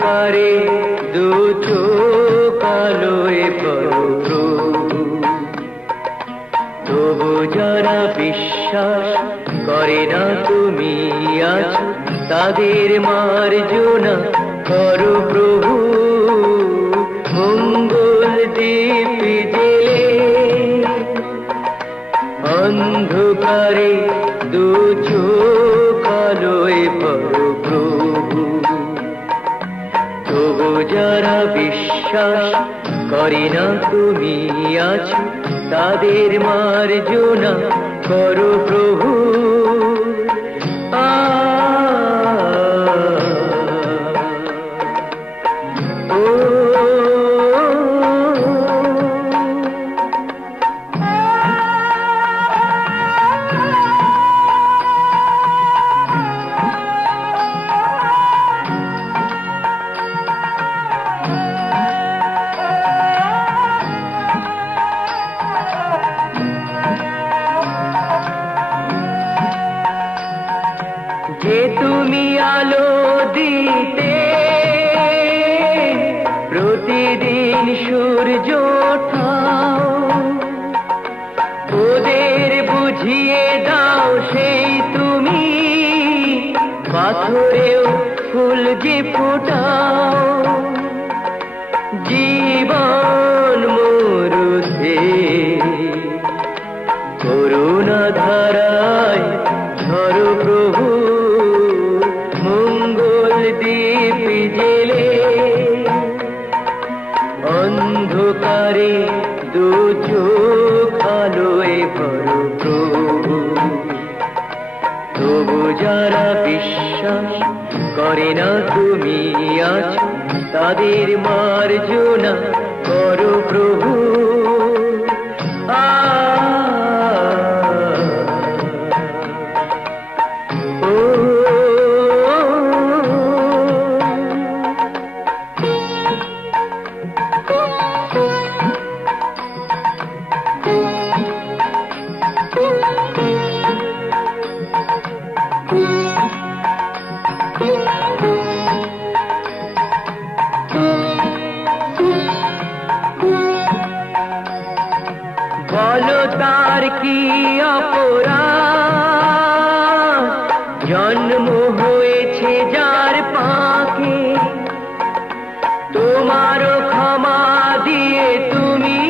অন্ধকারে দু চোখ আলোয় ভরো প্রভু, তবু যারা বিশ্বাস করে না তুমি আছো, তাদের মার্জনা করো প্রভু। মঙ্গল দ্বীপ জেলে অন্ধকারে দু চোখ আলোয় ভরো প্রভু, তবু যারা বিশ্বাস করে না তুমি আছো, তাদের মার্জনা করো প্রভু। যে তুমি আলো দিতে প্রতিদিন সূর্য ওঠাও, ওদের বুঝিয়ে দাও সেই তুমি পাথরেও ফুল যে ফোটাও। জীবন মরুতে করুণা ধারায় ঝরো প্রভু, মঙ্গল দ্বীপ জেলে অন্ধকারে দু চোখ আলোয় ভরো প্রভু, তবু যারা বিশ্বাস করে না তুমি আছো, তাদের মার্জনা করো প্রভু। বলো তার কি অপরাধ, জন্ম হয়েছে যার পাকে, তোমারও ক্ষমা দিয়ে তুমি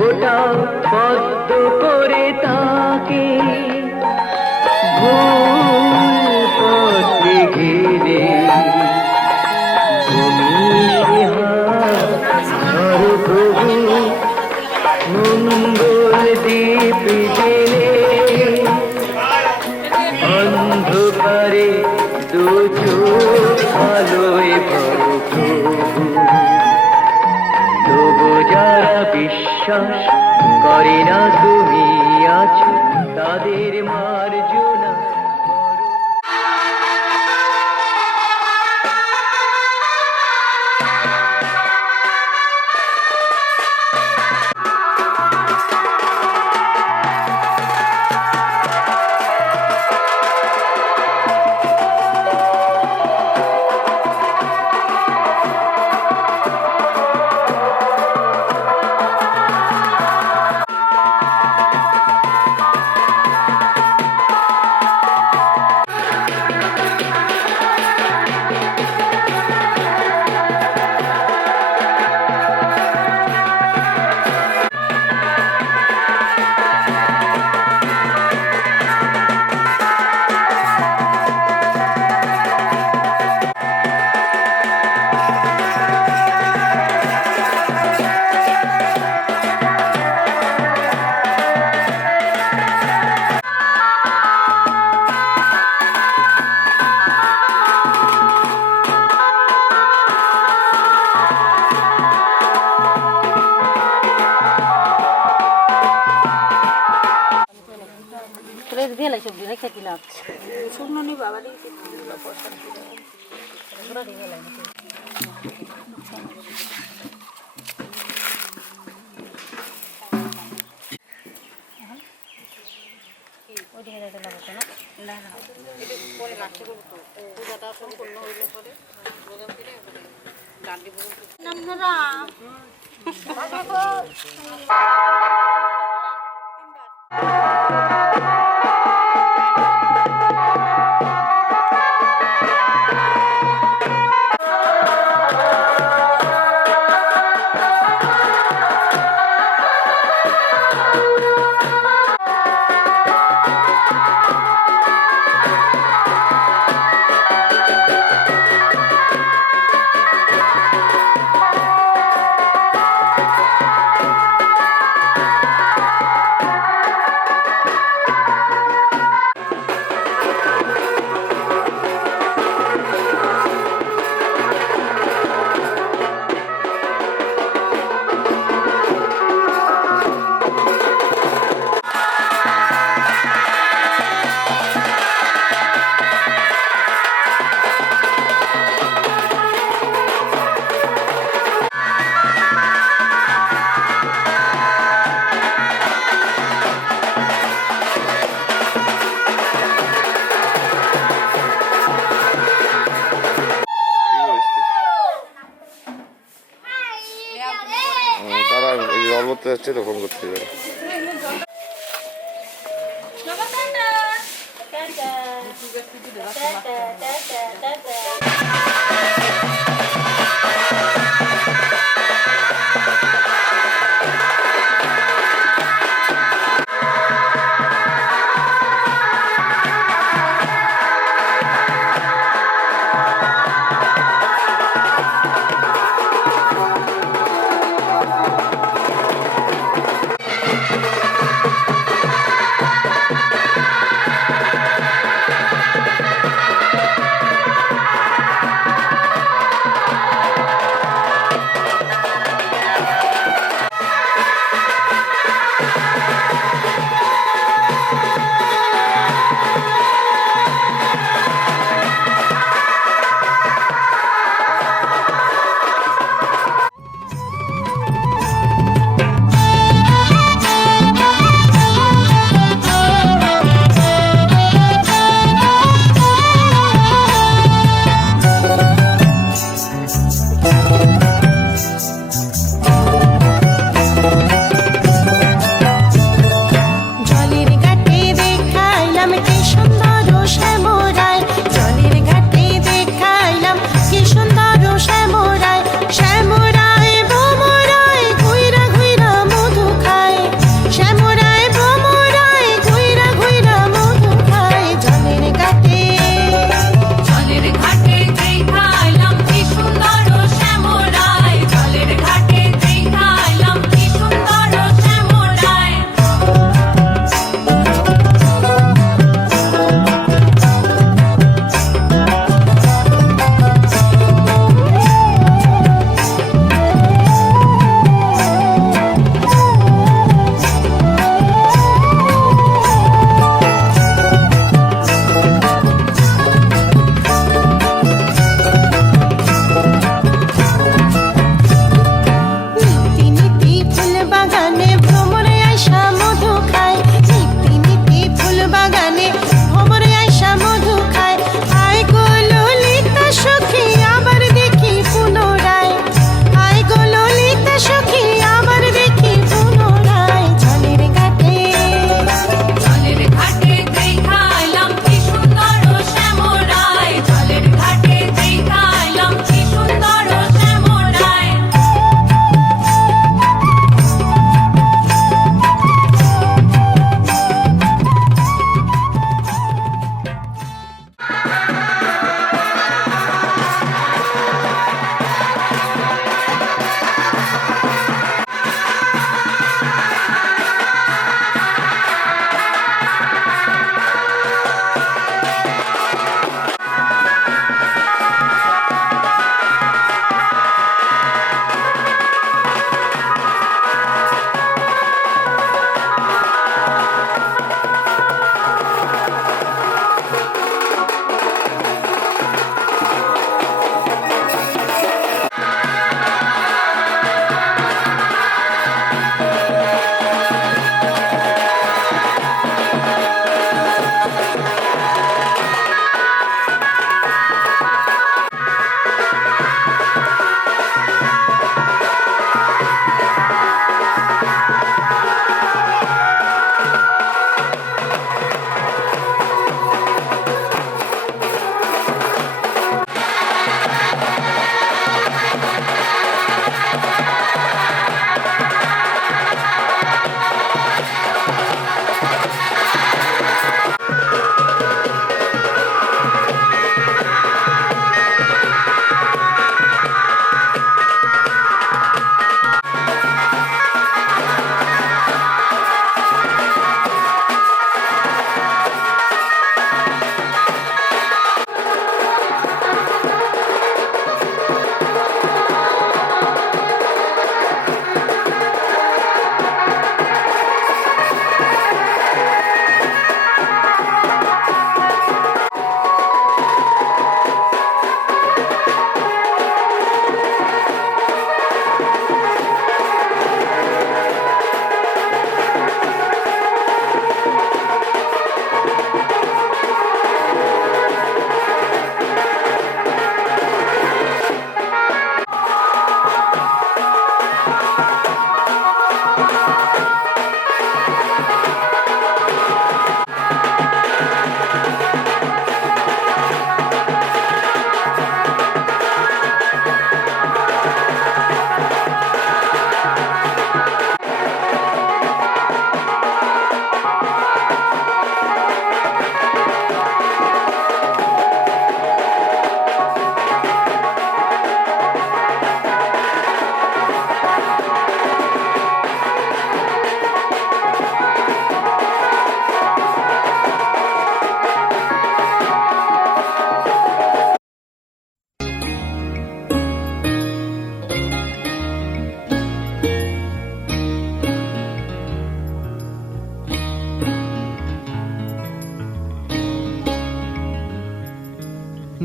ওটাও পদ্ম করে তাকে। ভুল পথে গেলে তুমি সে হাত ধরো প্রভু, মঙ্গল দ্বীপ জেলে অন্ধকারে দু চোখ আলোয় ভরো প্রভু, তবু যারা বিশ্বাস করে না তুমি আছো, তাদের মার্জনা করো। ভেলাই সবজি রেখে দিলাম শুকনো নি বাবা ওই দিকে পরে রাখতে করবো তো পূজাটা সম্পূর্ণ হইলে পরে প্রোগ্রাম করে গান্ডি নামরা তারা জল করতে যাচ্ছে তো ফোন করতে যাবে।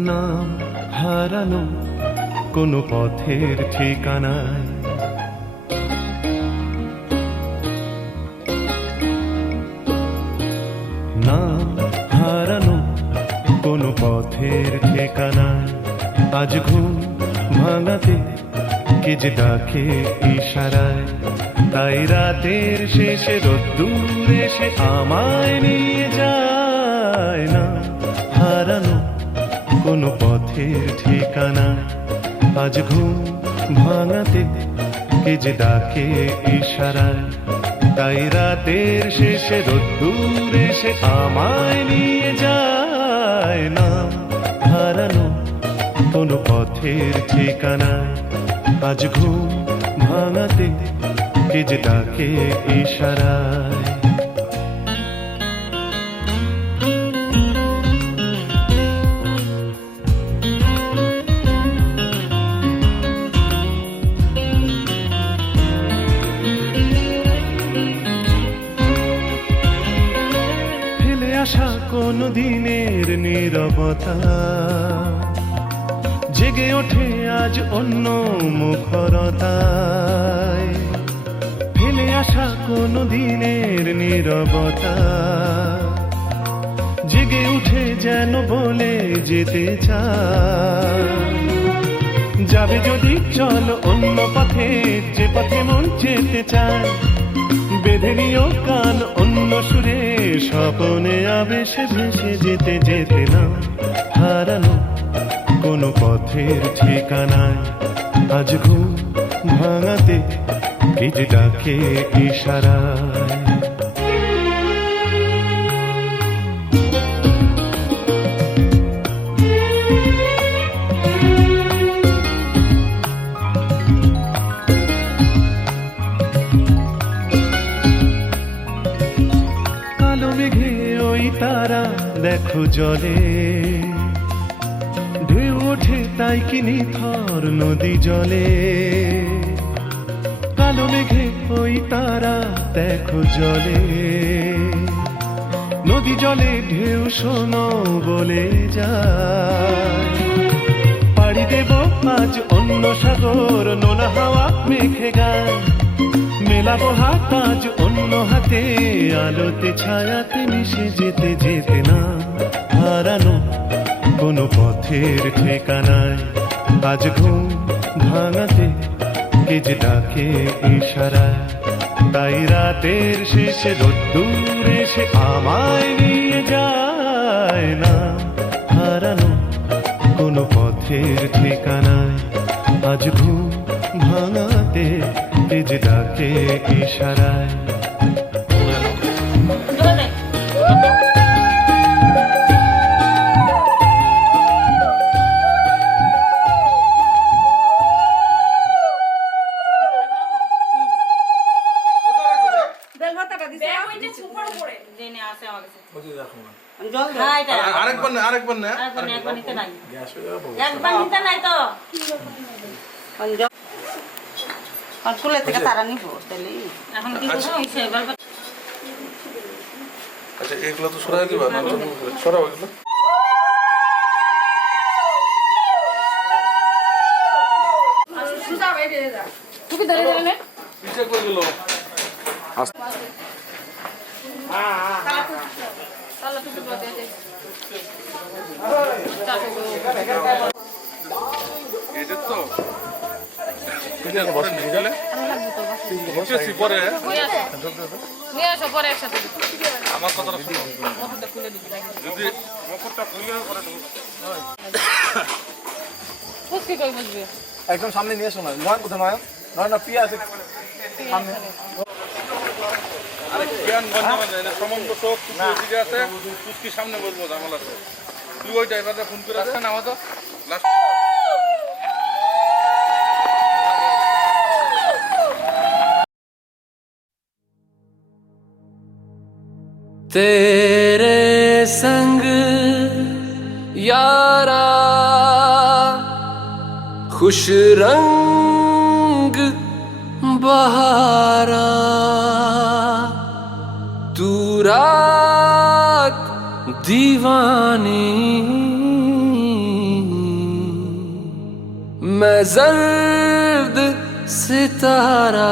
নাম হারানো কোনো পথের ঠিকানায়। নাম হারানো কোনো পথের ঠিকানায়। আজ ঘুম ভাঙাতে কে যে ডাকে ইশারায়, তাই রাতের শেষে রোদ্দুর এসে আমায় নিয়ে যায়। না হারানো কোনো পথের ঠিকানা। আজ ঘুম ভাঙাতে কে যে ডাকে ইশারায়, তাই রাতের শেষে রোদ্দুর এসে আমায় নিয়ে যায়। না হারানো কোনো পথের ঠিকানায়। আজ ঘুম ভাঙাতে কে যে ডাকে ইশারায়। ফেলে আসা কোন দিনের নীরবতা জেগে ওঠে আজ অন্য মুখরতায়। ফেলে আসা কোন দিনের নীরবতা জেগে উঠে যেন বলে যেতে চায়। যাবে যদি চল অন্য পথে, যে পথে মন যেতে চায়। বেঁধে নিও কান অন্য সুরে, স্বপনে আবেশে ভেসে যেতে যেতে। না হারানো কোনো পথের ঠিকানায়। আজ ঘুম ভাঙাতে কে যে ডাকে ইশারায়। কালো মেঘে ওই তারা দেখো জলে, ঢেউ ওঠে তাই কি নিথর নদী জলে। কালো মেঘে ওই তারা দেখো জলে, নদী জলে ঢেউ শোনো বলে যায়। পাড়ি দেব আজ অন্য সাগর, নোনা হাওয়া মেঘে গায়। মেলাবো হাত আজ অন্য হাতে, আলোতে ছায়াতে মিশে যেতে যেতে। না হারানো কোনো পথের ঠিকানায়। আজ ঘুম ভাঙাতে কে যে ডাকে ইশারায়, তাই রাতের শেষে রোদ্দুর এসে আমায় নিয়ে যায়। না হারানো কোনো পথের ঠিকানায়। আজ ঘুম ভাঙাতে কে যে ডাকে ইশারায়। আরেকবার না একবার নিতে নাই, একবার নিতে নাই তো স্কুলের থেকে তারা নিব তাহলে এখন কি কথা হইছে এবার। আচ্ছা এগুলো তো সরাই দিবা না, সরাও এগুলো। তুমি ধরে ধরে নে পিছে কই গেল? তাহলে তুমি বলে দে এটা তো তুমি আর বসে নিয়ে গেলে বসেছি পরে নিয়ে আসো পরে একসাথে আমার কথাটা শুনো। মতটা খুলে দিবি যদি মুখটা খুলে করে দেবো। ফুসকি কই বসবে একদম সামনে নিয়ে এসো না। নয়ন কোথায় নয়ন? নয়ন না পিয়া আছে সামনে। জ্ঞান গঞ্জামা যায় না, সমন্বয় সব দিকে আছে, তুই সামনে বলবো ঝামেলা তো। তুই ওই ড্রাইভারটা ফোন করে আসছেন আমার তো লাস্ট। तेरे संग यारा खुश रंग बहारा, तू रात दीवानी मैं जर्द सितारा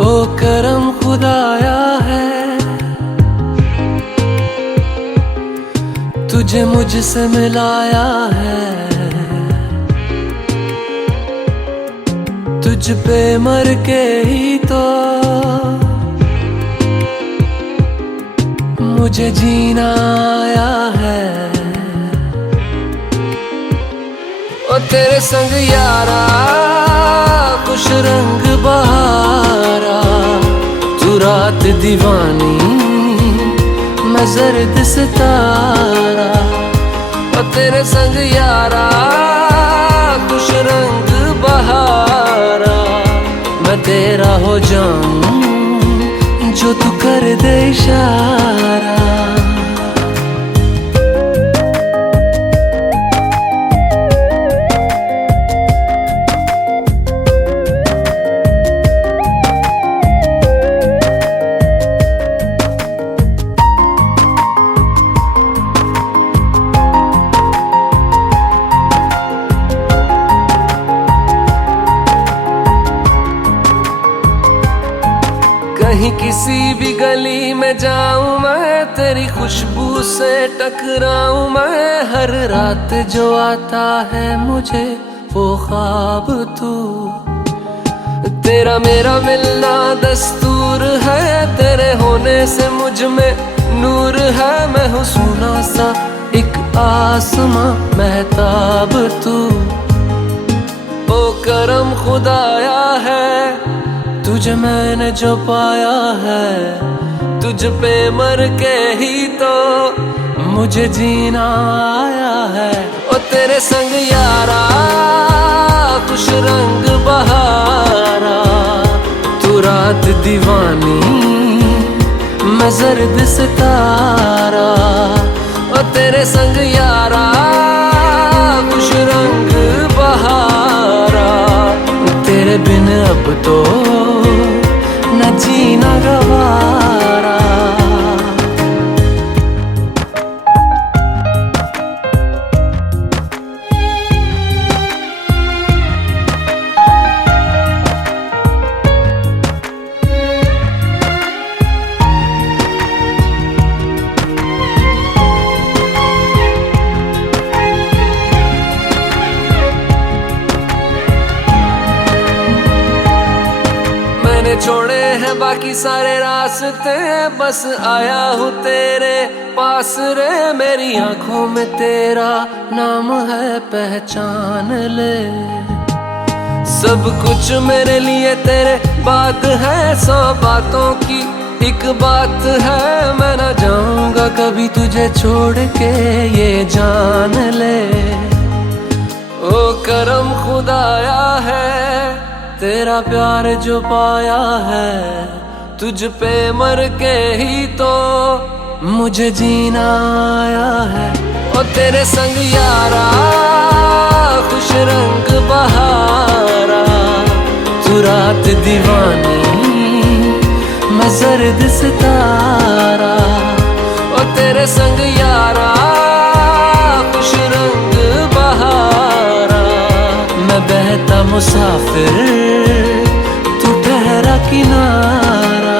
ओ करम खुदाया है तुझे मुझसे मिलाया है तुझ पे मर के ही तो मुझे जीना आया है ओ तेरे संग यारा खुश रंग बहारा तू रात दीवानी मैं जर्द सितारा ओ तेरे संग यारा खुश रंग बहारा मैं तेरा हो जाऊं जो तू कर दे इशारा कहीं किसी भी गली में जाऊं मैं तेरी खुशबू से टकराऊं मैं हर रात जो आता है मुझे वो ख्वाब तू तेरा मेरा मिलना दस्तूर है तेरे होने से मुझ में नूर है मैं हूँ सोना सा एक आसमां महताब तू ओ करम खुदाया है तुझे मैंने जो पाया है तुझ पे मर के ही तो मुझे जीना आया है ओ तेरे संग यारा खुश रंग बहारा तू रात दीवानी मैं जर्द सितारा ओ तेरे संग यारा खुश रंग बहारा तेरे बिन अब तो न जीना गवारा मैंने छोड़े हैं बाकी सारे रास्ते बस आया हूँ तेरे पास रे मेरी आंखों में तेरा नाम है पहचान ले सब कुछ मेरे लिए तेरे बात है 100 बातों की एक बात है मैं ना जाऊंगा कभी तुझे छोड़ के ये जान ले ओ करम खुदाया है तेरा प्यार जो पाया है तुझ पे मर के ही तो मुझे जीना आया है ओ तेरे संग यारा खुश रंग बहारा तू रात दीवानी मैं जर्द सितारा ओ तेरे संग यारा खुश रंग बहारा मैं बहता मुसाफिर तू ठहरा किनारा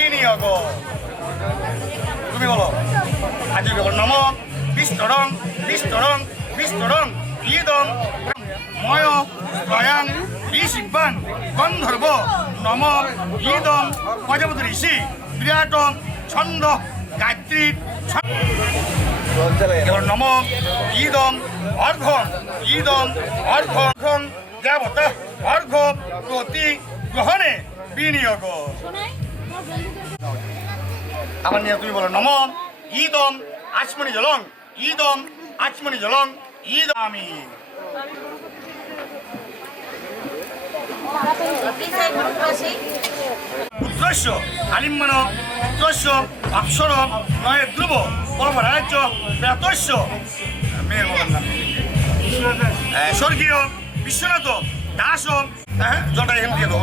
বিনিয়োগ। তুমি বলো আজ নম বিস্তরং বিস্তরং বিস্তরং ইদং ময় প্রয়াং ঋষিবান গন্ধর্ব নম ইদং প্রজাপতি ঋষি বিরাট ছন্দ গায়ত্রী এবার নম ইদম অর্ঘম ইদম অর্ঘম দেবতা অর্ঘ প্রতি গ্রহণে বিনিয়োগ। আমার নিয়ে তুমি বলো নম ইদম আচমনি জলং ইদম আচমনি জলং ইদ আমি পুত্রস্য আলিম্বন পুত্রস্য অক্ষর নয় ধ্রুব পরমরাজ্য প্রেতস্য মেয়ের বলেন না স্বর্গীয় বিশ্বনাথ দাস জলটা এখানে দিয়ে দাও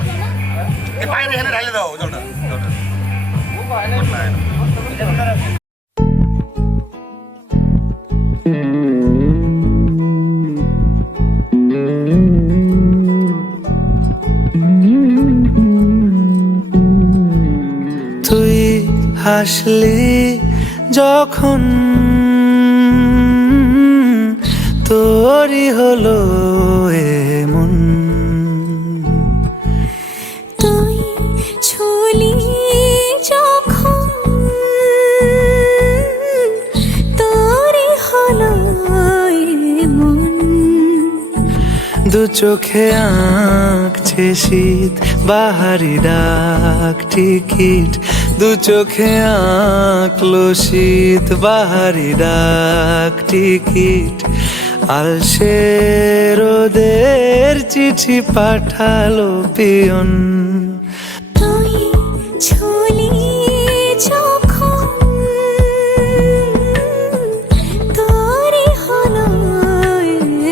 এই বাইরে এখানে ঢালে দাও জলটা তুই হাসলি যখন তোরই হলো এমন, তুই ছুলি যখন তোরই হলো এমন, দু চোখে আঁকছে শীত বাহারি ডাক টিকিট, দু চোখে আঁকলো শীত বাহারি ডাক টিকিট, আলসে রোদের চিঠি পাঠালো পিয়ন। তুই ছুলি যখন তোরই হলো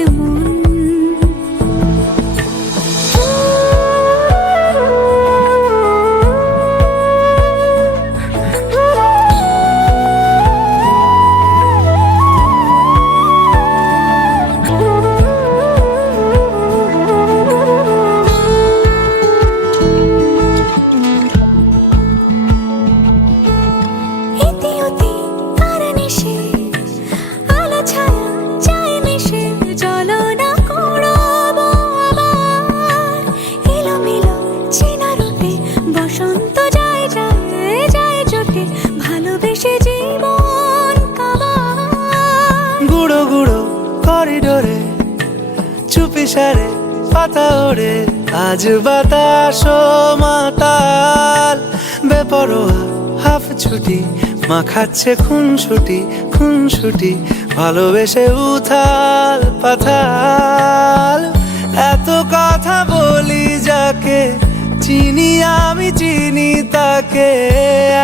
এমন, করিডোরে চুপি সারে পাতা ওড়ে, আজ বাতাস মাতাল বেপরোয়া হাফ ছুটি, মাখাচ্ছে খুনসুটি ভালোবেসে উথাল পাথাল। এত কথা বলি যাকে চিনি আমি চিনি তাকে,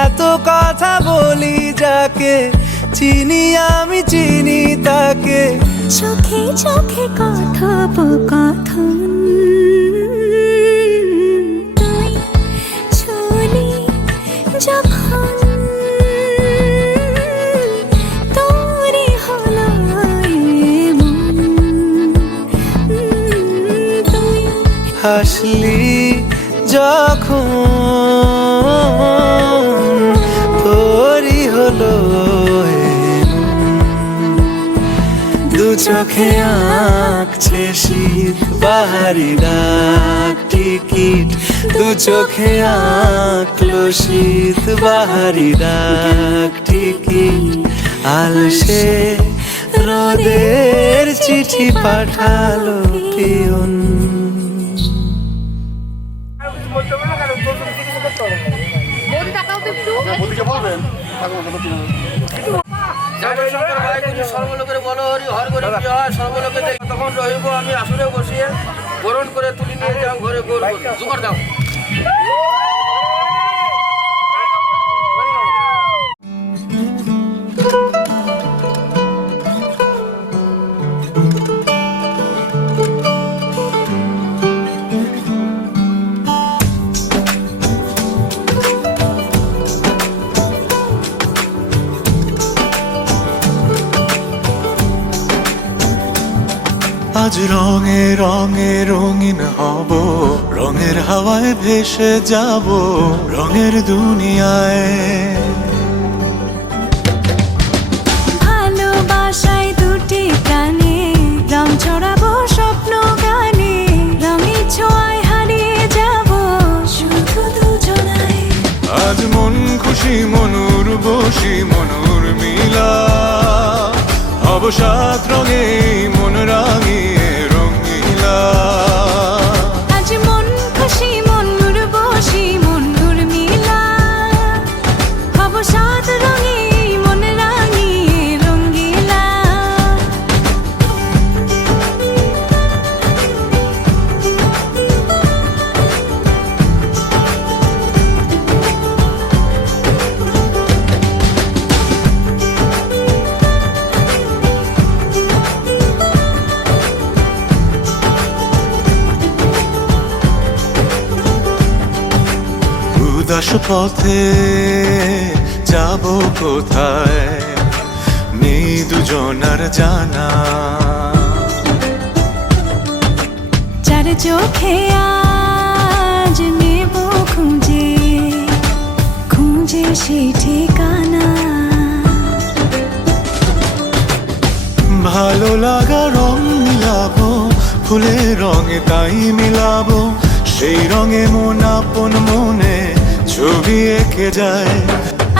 এত কথা বলি যাকে চিনি আমি চিনি তাকে, চোখে চোখে কথোপকথন, তুই ছুলি যখন তোরই হলো এমন, তুই হাসলি যখন তোরই হলো দু চোখে আঁকছে শীত বাহারি ডাক টিকিট, দু চোখে আঁকলো শীত বাহারি ডাক টিকিট, আলসে রোদের চিঠি পাঠালো পিয়ন। সর্বলোকের বলো হরি হর করে সর্বলোকে তখন রহিব আমি আসরে বসিয়ে বরণ করে তুলি নিয়ে যাও ঘরে গোল জোগাড় দাও। আজ রঙে রঙে রঙিন হব, রঙের হাওয়ায় ভেসে যাব রঙের দুনিয়ায়। ভালোবাসায় দুটি প্রাণে রং ছড়াবো স্বপ্ন গানে, রঙের ছোঁয়ায় হারিয়ে যাব শুধু দুজনায়। আজ মন খুশি মনুর বসি মনুর মিলা, হব সাত রঙে মন রাঙিয়ে রঙিলা। আজ মন খুশি মনুর বসি মনুর মিলা, হব সাত রঙে মন রাঙিয়ে রঙ্গিলা। উদাস পথে যাব কোথায় নেই দুজনার জানা, চার চোখে আজ নেব খুঁজে খুঁজে সেই ঠিকানা। ভালো লাগা রং মিলাবো ফুলের রঙে তাই মিলাবো, সেই রঙে মন আপন মনে ছবি এঁকে যায়।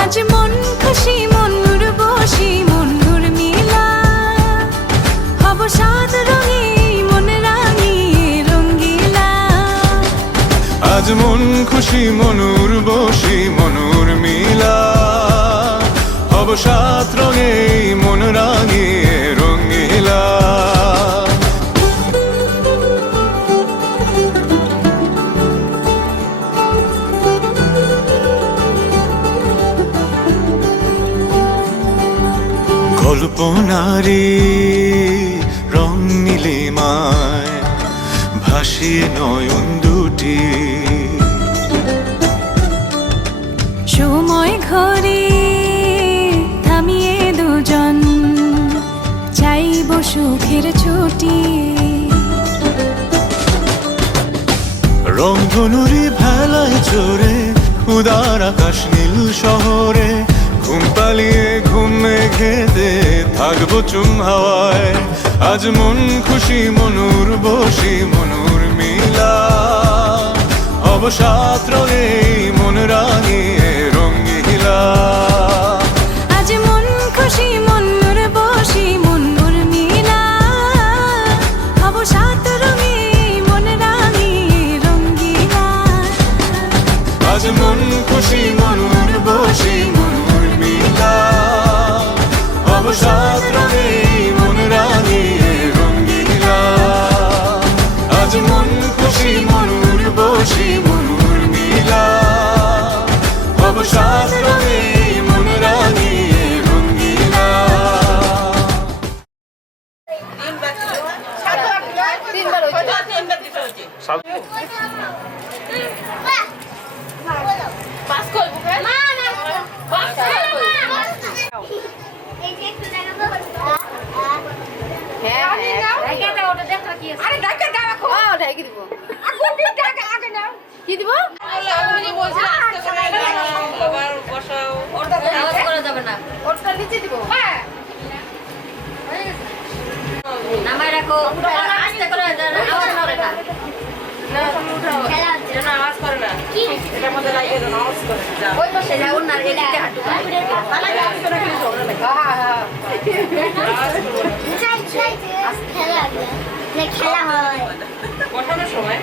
আজ মন খুশি মনুর বসি মনুর মিলা, হব সাত রঙে মন রাঙিয়ে রঙ্গিলা। আজ মন খুশি মনুর বসি মনুর মিলা, হব সাত রঙে মন রাঙিয়ে রঙিলা। কল্পনারি রং নীলিমায় ভাসিয়ে নয়ন দুটি, সময় ঘরে থামিয়ে দুজন চাইব সুখের ছুটি। রংধনুরি ভেলায় চড়ে উদার আকাশ নীল শহরে, ঘুম পালিয়ে ঘুম মেঘেতে থাকবো চুম হাওয়ায়। আজ মন খুশি মনুর বসি মনুর মিলা, হব সাত রঙে মন রাঙিয়ে রঙ্গিলা। আজ মন খুশি মনুর বসি মনুর মিলা, হব সাত রঙে মন রাঙিয়ে রঙ্গিলা। আজ মন খুশি মনুর বসি মনুর মিলা, হব সাত রঙে মন রাঙিয়ে রঙ্গিলা। আজ মন খুশি মনুর বসি মনুর মিলা, হব সাত রঙে মন রাঙিয়ে রঙ্গিলা। কি দিব করা যাবে না, ওটা নিচে দিব। নামাই রাখো, আস্তে করে আওয়াজ করে না। আওয়াজ করে না, এটার মধ্যে লাগিয়ে দেন, আওয়াজ করে না। ওই পাশে যাও না, এদিকে হাঁটু। খেলা হয় বসানোর সময়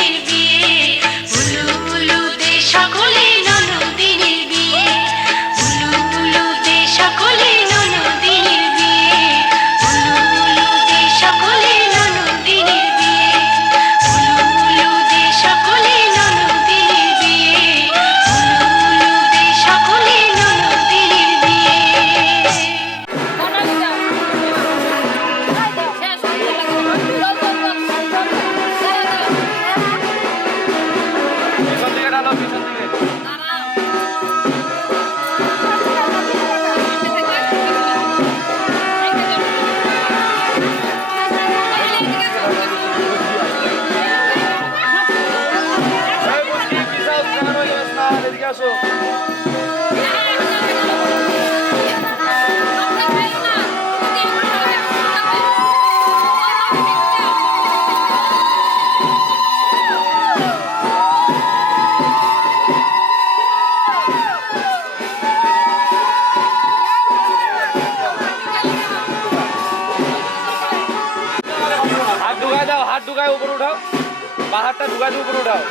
ননদিনীর বিয়ে উলু উলু দে সকলে ননদিনীর বিয়ে উলু উলু দে সকলে ননদিনীর বিয়ে উলু উলু দে সকলে ননদিনীর বিয়ে উলু উলু দে সকলে ননদিনীর বিয়ে উলু উলু দে সকলে ননদিনীর বিয়ে পিছন দিকে ডালো, পিছন দিকে। এই বুঝি, পিছাও, কেন হয়ে যাস না? এদিকে আসো। হাত ঢুকায় দাও, হাত ঢুকায় উপরে উঠাও, বা হাতটা ঢুকায় দিয়ে উপরে উঠাও।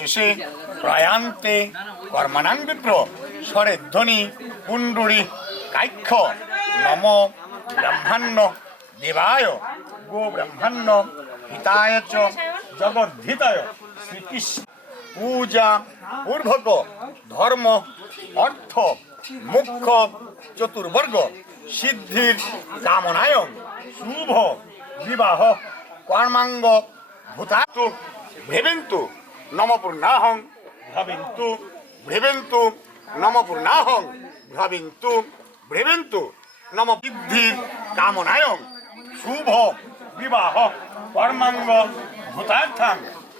শেষে প্রয়ান্তে কর্মণাং বিপ্র স্বরে ধ্বনি পুণ্ডরী কাক্ষ নম ব্রহ্মাণ্য দেবায় গো ব্রহ্মাণ্য হিতায় চ জগদ্ধিতায় শ্রীকৃষ্ণ পূজা পূর্বক ধর্ম অর্থ মুখ্য চতুর্বর্গ সিদ্ধির কামনায় শুভ বিবাহ কর্মাঙ্গ ভূতাতু ভ্রেবেন্তু নমপূর্ণাহং ভ্রবিন্তু ভ্রেবেন্তু নমপূর্ণাহং ভ্রবিন্তু ভ্রেবেন্তু নম সিদ্ধির কামনায়ং শুভ বিবাহ কর্মাঙ্গ ভূতার্থাং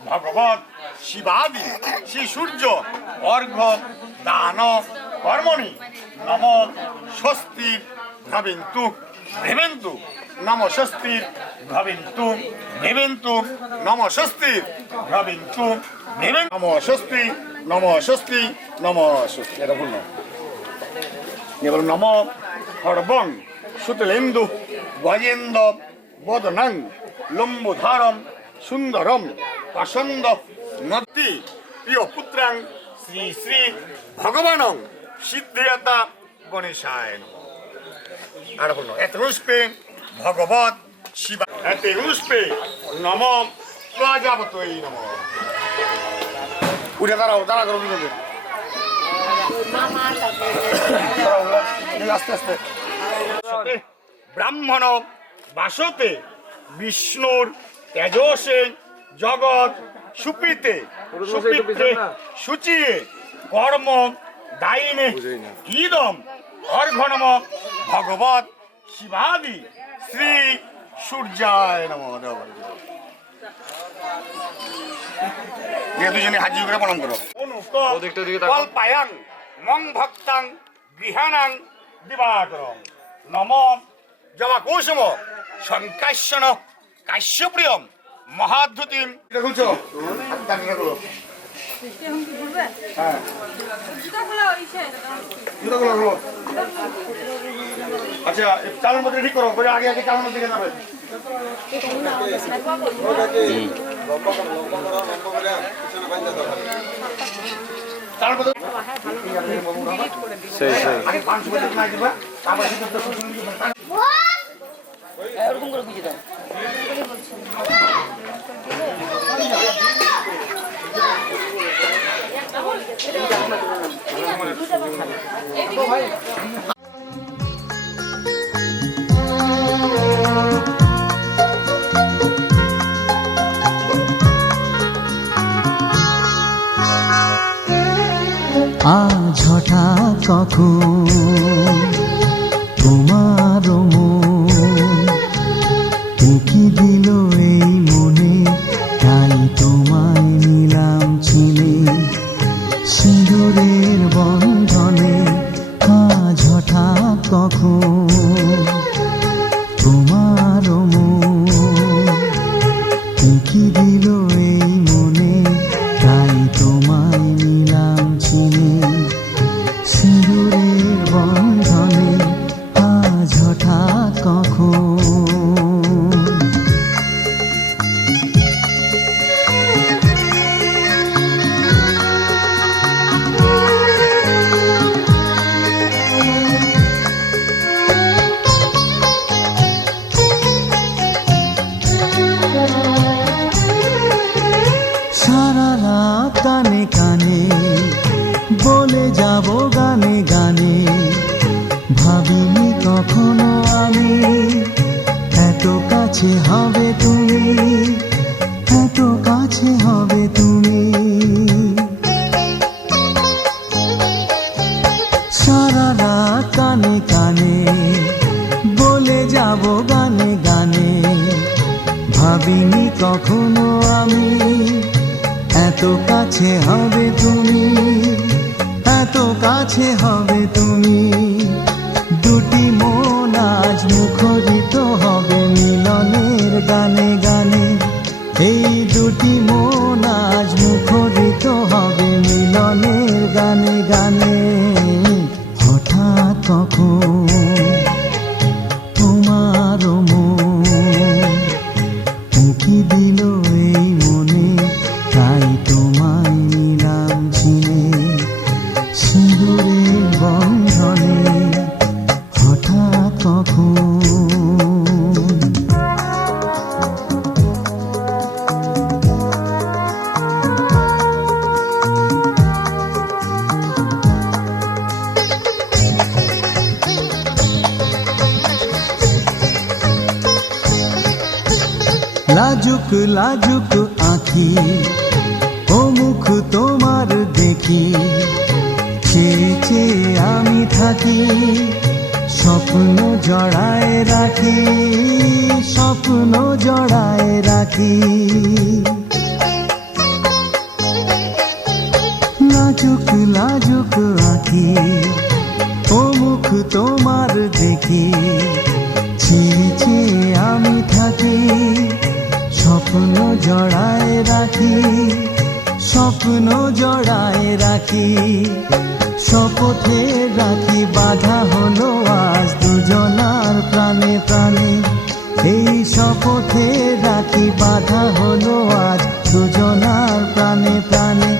ভগবৎ শিবাদি শ্রী সূর্য অর্ঘ্য দান কর্মণি নম স্বস্তির ভ্রবিন্তু ভ্রেবেন্তু নম স্বস্তির ভ্রবিন্তু ভ্রেবেন্তু নম স্বস্তির ভ্রবিন্তু ভ্রেবেন নম স্বস্তি নম স্বস্তি নম স্বস্তি। এটা বলুন এবার নম খড়বং সুতলেন্দু গজেন্দ্র বদনং লম্বুধারম সুন্দরম পসন্দ নদী প্রিয় পুত্রাং শ্রী শ্রী ভগবানং সিদ্ধিয়তা গণেশায় নমঃ। আর বলুন এত রুষ্পে ভগবৎ শিবা এতে রুষ্পে নম প্রজাপতই নম। উঠে দাঁড়াও, দাঁড়া করো আস্তে আস্তে। ব্রাহ্মণ বাসতে বিষ্ণুর তেজসে জগৎ সুপ্রীতে সুপিত্রে শুচিয়ে কর্ম দায়িনে ইদম অর্ঘনম ভগবৎ শিবাদি শ্রী সূর্যায় নমঃ। দুজনে হাজি করে প্রণাম করো। কল্পায়াং মং ভক্তাং গৃহাণাং দিবাকরং নম জবাকুসুম সংকাশ্যন কাশ্যপ্রিয়ম মহাদ্ভুতিম। দেখুছো হ্যাঁ আচ্ছা চালের মধ্যে ঠিক করো, আগে আগে চালের মধ্যে যাবে। চালের মধ্যে আগে 500 টাকা দিবা, তারপর এরকম করে বুঝে দাও। আজ হঠাৎ কখন তোমার মন কি দিল এই মনে, তাই তোমায় নিলাম চিনে সিঁদুরের বন্ধনে। আজ হঠাৎ কখন তোমার মন কি দিল এই মনে, তাই তোমায় নিলাম চিনে সিঁদুরের বন্ধনে। আজ হঠাৎ কখন সারা রাত কানে কানে বলে যাব গানে গানে, ভাবিনি কখনো আমি এত কাছে হবে তুমি, এত কাছে হবে তুমি। সারা রাত কানে কানে বলে যাব গানে গানে, ভাবিনি কখনো আমি এত কাছে হবে তুমি, এত কাছে হবে তুমি। দুটি মন আজ মুখরিত হবে মিলনের গানে গানে, এই দুটি মন আজ মুখরিত হবে মিলনের গানে গানে। হঠাৎ কখন তোমার মন কি দিল এই মনে, তাই তোমায় নিলাম চিনে সিঁদুরের বন্ধনে। হঠাৎ কখন লাজুক লাজুক আঁখি ও মুখ তোমার দেখি, চেয়ে চেয়ে আমি থাকি স্বপ্ন জড়ায় রাখি, স্বপ্ন জড়ায় রাখি। লাজুক লাজুক আঁখি ও মুখ তোমার দেখি, চেয়ে চেয়ে আমি থাকি স্বপ্ন জড়ায় রাখি, স্বপ্ন জড়ায় রাখি। শপথে রাখি বাধা হলো আজ দুজনার প্রাণে প্রাণে, এই শপথে রাখি বাধা হলো আজ দুজনার প্রাণে প্রাণে।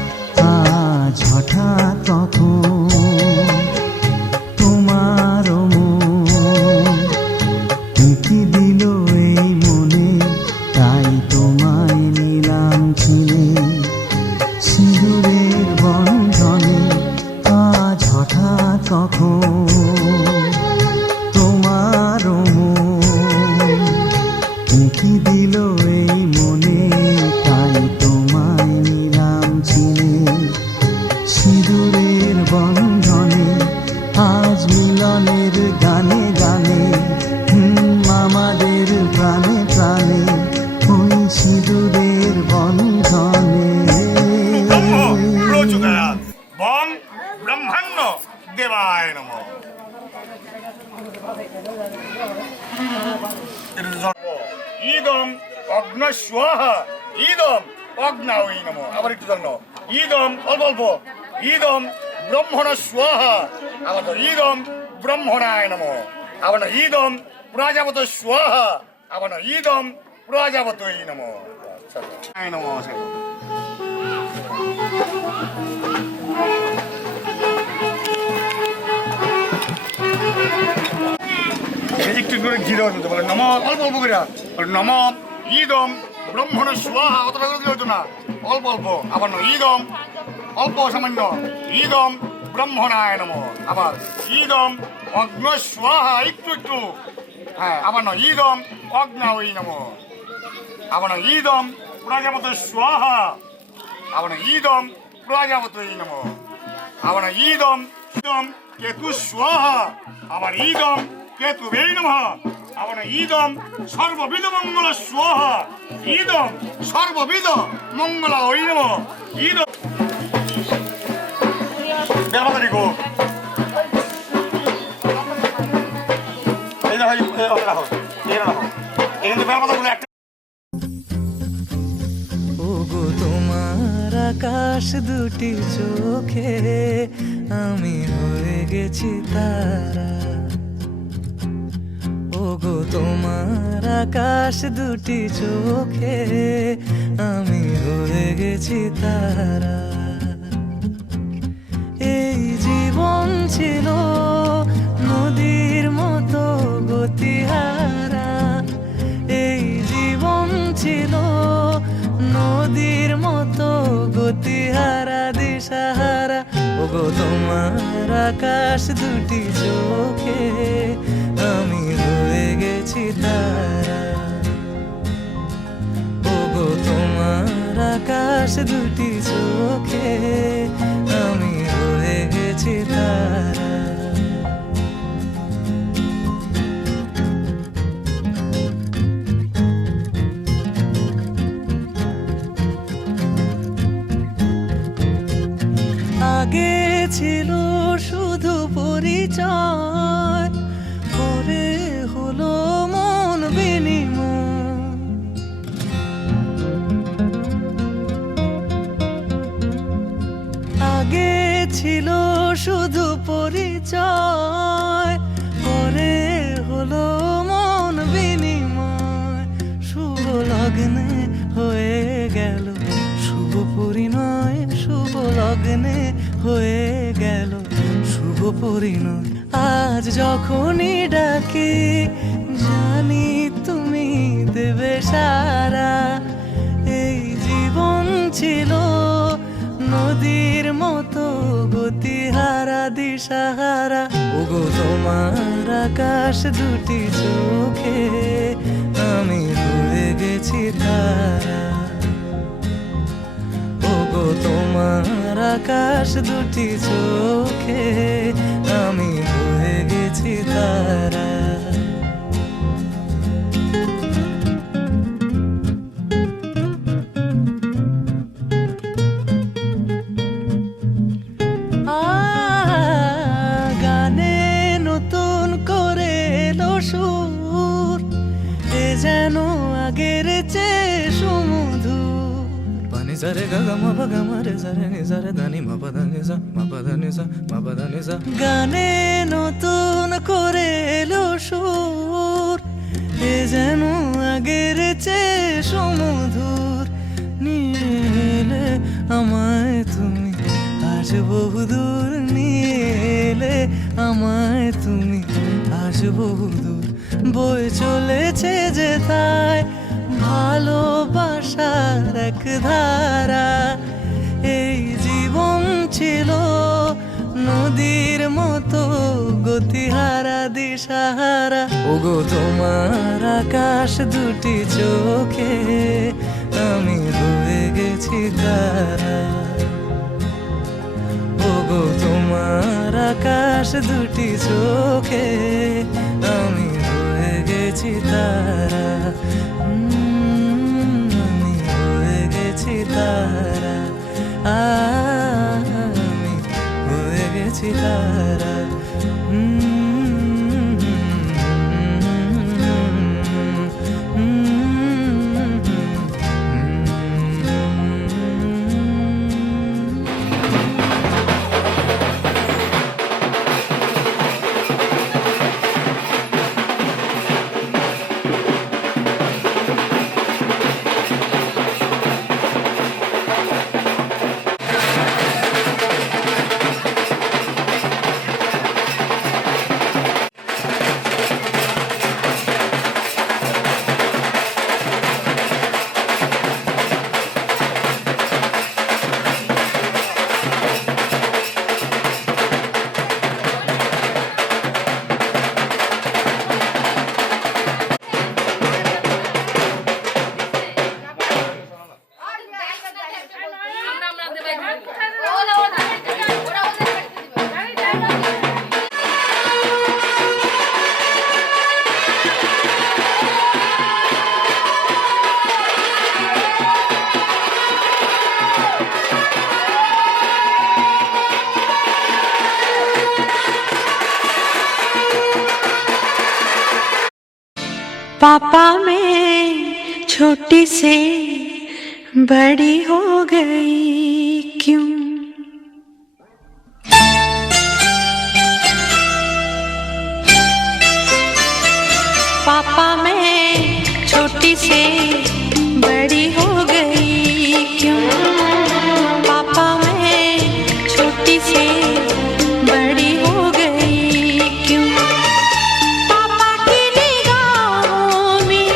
আজ হঠাৎ কখন তোমার মন কি দিল এই মনে, তাই তোমায় নিলাম চিনে সিঁদুরের বন্ধনে। আজ হঠাৎ কখন তোমার মন কি দিল এই মনে, তাই তোমায় নিলাম চিনে সিঁদুরের বন্ধনে। আজ মিলনের গানে গানে আমাদের প্রাণে প্রাণে ওই সিঁদুরের বন্ধনে। বং ব্রহ্মাণ্ড দেবায় নমঃ। ইদম অগ্ন স্বাহা ইদম অগ্নায় নমঃ। আবার একটু জন্য ইদম অল্প অল্প ইদম ব্রহ্মণ স্বাহা, আবার ইদম ব্রহ্মণায় নমঃ। আবার ইদম প্রজাপত স্বাহা, আবার ইদম প্রজাপতই নমঃ। নমঃ। একটু করে ঘিরে বলে নম অল্প অল্প করে নম ইদম ব্রহ্মণ স্বাহা, অতটা করে দিলে হতো না, অল্প অল্প। আবার ইদম অল্প সামান্য ইদম ব্রহ্মণায় নম। আবার ইদম অগ্ন স্বাহা, একটু একটু, হ্যাঁ। আবার ইদম অগ্নায় নম। আবার ইদম প্রজাপত স্বাহা, আবার ইদম প্রজাপতই নম। আবার ইদম কেতু স্বাহা আবার ইদম কেতু বে নমঃ আবার ইদম সর্ববিধ মঙ্গল স্বাহা ইদম সর্ববিধ মঙ্গল ওই নমঃ ইদম বেলপাতা দিগো এই দেখো রাখো এখানে বেলপাতাগুলো একটা ওগো তোমার আকাশ দুটি চোখে আমি হয়ে গেছি তারা ওগো তোমার আকাশ দুটি চোখে আমি হয়ে গেছি তারা এই জীবন ছিল নদীর মতো গতিহারা এই জীবন ছিল নদীর মতো গতিহারা দিশাহারা ওগো তোমার আকাশ দুটি চোখে আমি হয়ে গেছি তারা ওগো তোমার আকাশ দুটি চোখে আমি হয়ে গেছি তারা আগে ছিল শুধু পরিচয় পরে হলো মন বিনিময় আগে ছিল শুধু পরিচয় পরে হলো মন বিনিময় শুভ লগ্নে হয়ে গেল শুভ পরিণয় শুভ লগ্নে হয়ে গেল শুভ পরিণয় আজ যখনই ডাকি জানি তুমি দেবে সারা এই জীবন ছিল নদীর মতো গতিহারা দিশাহারা ওগো তোমার আকাশ দুটি চোখে আমি হয়ে গেছি তারা ওগো তোমার আকাশ দুটি চোখে আমি হয়ে গেছি তারা গানে নতুন করে এলো সুর এ যেন আগের চেয়ে সুমধুর পানি সারে গা মা পা গা মা রে সারে নি সারে দানি মা পা দা নি সা মা পা দা নি সা মা পা দা নি সা গানে নতুন করে এলো সুর এ যেন আগের চেয়ে সুমধুর নিয়ে এলে আমায় তুমি আজ বহুদূর নিয়ে এলে আমায় তুমি আজ বহুদূর বয়ে চলেছে যে তাই ভালোবাসার এক ধারা এই জীবন ছিল নদীর মতো গতিহারা দিশাহারা ওগো তোমার আকাশ দুটি চোখে আমি হয়ে গেছি তারা ওগো তোমার আকাশ দুটি চোখে আমি হয়ে গেছি তারা আমি হয়ে গেছি তারা আমি হয়ে গেছি তারা पापा मैं छोटी से बड़ी हो गई क्यों? पापा मैं छोटी से बड़ी हो गई क्यों? पापा मैं छोटी से बड़ी हो गई क्यों? पापा की निगाहों में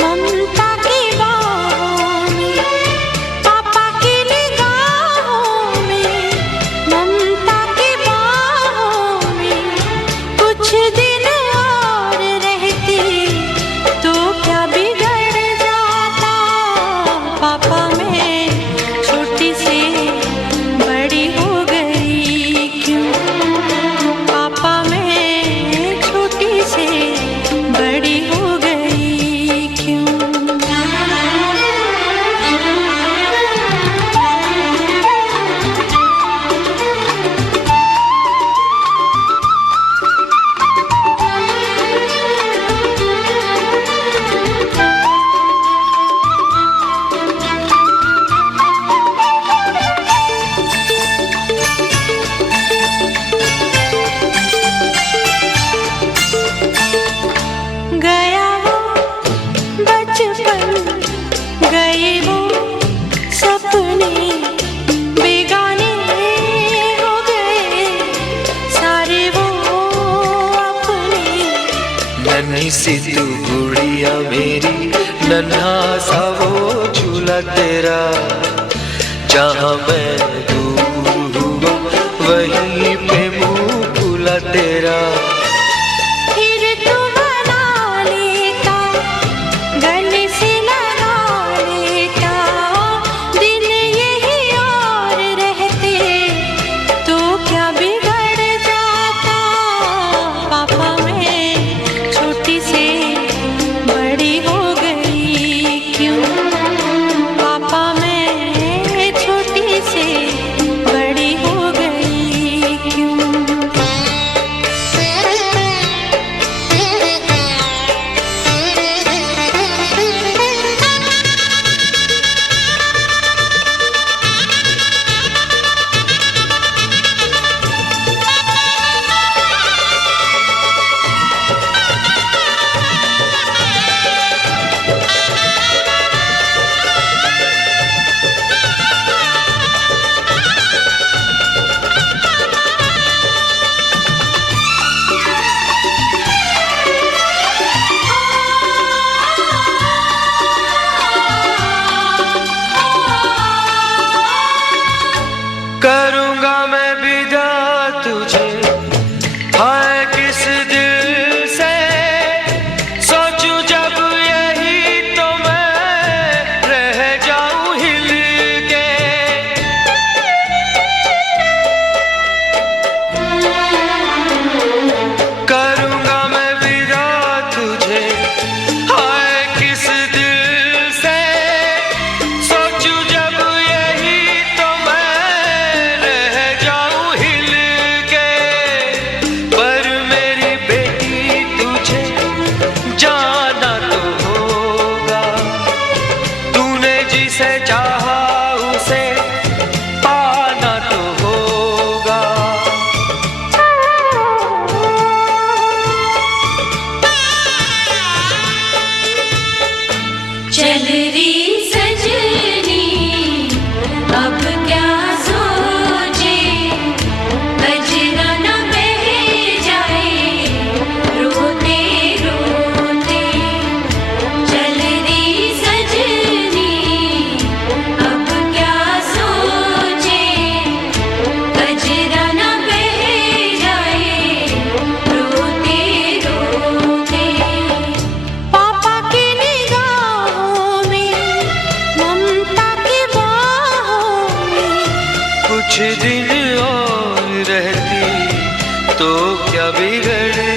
ममता की बाहों में, पापा की निगाहों में ममता की बाहों में कुछ दिन और रहती तो क्या बिगड़ जाता? पापा मैं छोटी से बड़ी हो गई क्यों? पापा मैं छोटी से बड़ी हो गई क्यों? गया वो बचपन, गए वो सपने, बेगाने हो गए सारे वो अपने। नन्ही सी तू गुड़िया मेरी, नन्हा सा वो झूला तेरा, जहाँ मैं दूर हुआ वहीं पे मुँह खुला तेरा। फिर तू बना लेता, गले से लगा लेता, दिन यही और रहते तो क्या बिगड़ जाता? पापा मैं छोटी से बड़ी हो गई क्यों? पापा मैं छोटी से बड़ी हो गई क्यों? करूँगा मैं विदा तुझे, हाय किस दिल से सोचूं जब यही तो मैं रह जाऊं हिल के। करूँगा मैं विदा तुझे, हाय किस दिल से सोचूं जब यही तो मैं रह जाऊं हिल के। पर मेरी बेटी तुझे जाना तो होगा, तूने जिसे चाहा उसे पाना तो होगा। चल री सजनी अब क्या सोचे, बजना न बह जाए रोते रोते। चल री सजनी अब क्या सोचे, बजना न बह जाए रोते रोते। पापा की निगाहों में ममता की बाहों में कुछ दिन और रहती तो क्या बिगड़